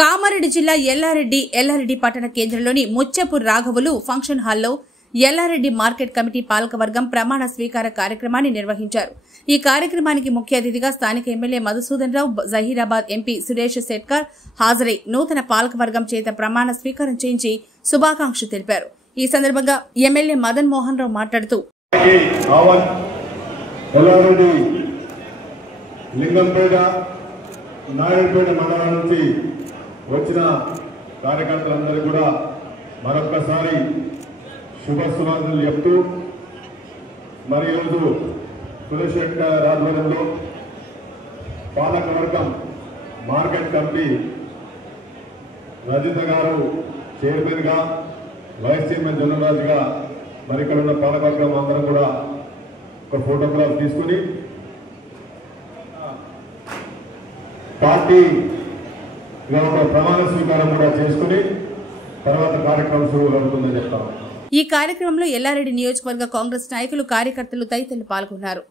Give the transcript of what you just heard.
కామారెడ్డి జిల్లా ఎల్లారెడ్డి పట్టణ కేంద్రంలోని ముచ్చపు రాఘవులు ఫంక్షన్ హాల్లో ఎల్లారెడ్డి మార్కెట్ కమిటీ పాలకవర్గం ప్రమాణ స్వీకార కార్యక్రమాన్ని నిర్వహించారు. ఈ కార్యక్రమానికి ముఖ్య అతిథిగా స్థానిక ఎమ్మెల్యే మధుసూదన్ రావు, జహీరాబాద్ ఎంపీ సురేష్ శెట్కర్ హాజరై నూతన పాలకవర్గం చేత ప్రమాణ స్వీకారం చేయించి శుభాకాంక్షలు తెలిపారు. ఈ సందర్భంగా ఎమ్మెల్యే మదన్ మోహన్ రావు మాట్లాడుతూ నాయుడుపేట మండలం నుంచి వచ్చిన కార్యకర్తలందరూ కూడా మరొక్కసారి శుభాకాంక్షలు చెప్తూ మరి ఈరోజు సురేష్ శెట్కర్ ఆధ్వర్యంలో పాలకవర్గం మార్కెట్ కమిటీ రజిత గారు చైర్మన్గా, వైస్ చైర్మన్ జనరాజుగా మరి ఇక్కడ ఉన్న పాలకవర్గం అందరం కూడా ఒక ఫోటోగ్రాఫ్ తీసుకుని పార్టీ ఒక ప్రమాణ స్వీకారం కూడా చేసుకుని తర్వాత కార్యక్రమం శురు అవుతుందని చెప్తాం. ఈ కార్యక్రమంలో ఎల్లారెడ్డి నియోజకవర్గ కాంగ్రెస్ నాయకులు, కార్యకర్తలు తదితరులు పాల్గొన్నారు.